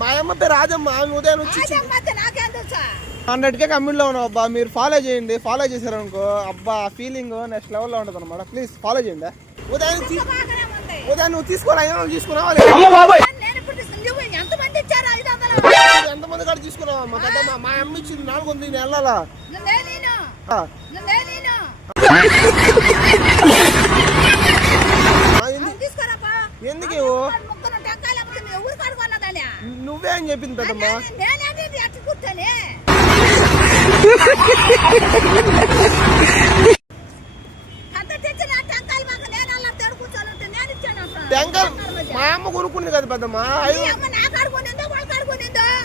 మా అమ్మ పేరు రాజమ్మ. ఉదయం వచ్చి 100K కమ్యూన్లో ఉన్నావు అబ్బా. మీరు ఫాలో చేయండి. ఫాలో చేశారు అనుకో అబ్బా ఫీలింగ్ నెక్స్ట్ లెవెల్లో ఉంటుంది అనమాట. ప్లీజ్ ఫాలో చేయండి. ఉదయం నువ్వు తీసుకోవాలి తీసుకున్నావా ఎంతమంది కాడ తీసుకున్నావా? మా పెద్దమ్మ మా అమ్మ ఇచ్చింది 400 నేను వెళ్ళాలా? ఎందుకు నువ్వే అని చెప్పింది పెద్దమ్మ. టెంకాయలు మా అమ్మ కొనుక్కుంది కదా పెద్దమ్మ.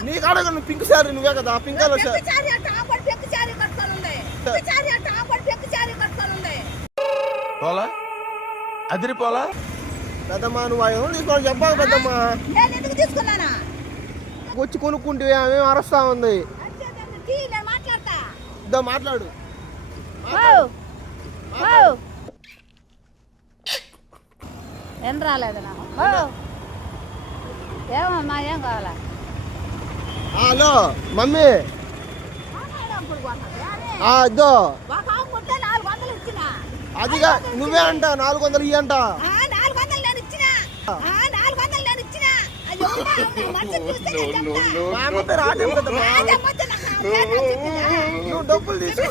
నీ కాడ పింక్ శారీ నువ్వే కదా పింక్ కలర్ శారీ. పోలా అదిరిపోలా పెద్దమ్మా. నువ్వు ఎవరు తీసుకోవాలి చెప్పాలి పెద్దమ్మా. వచ్చి కొనుక్కుంటే ఆమె అరస్తా ఉంది. మాట్లాడు. ఏం రాలేదు నాకు. ఏమమ్మా ఏం కావాలా? Hello mummy. ఇదో అదిగా నువ్వే అంట 400 ఇయ్యి అంట. నువ్వు డబ్బులు తీసుకో.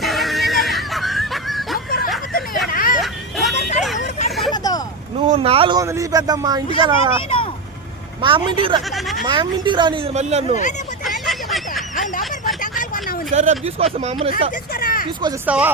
నువ్వు 400 ఇయ్యి పెద్దమ్మా. ఇంటికి వెళ్ళాలా? మా అమ్మ ఇంటికి రాని మళ్ళీ నన్ను. సరే రేపు తీసుకొస్తా. మా అమ్మని తీసుకొచ్చి ఇస్తావా?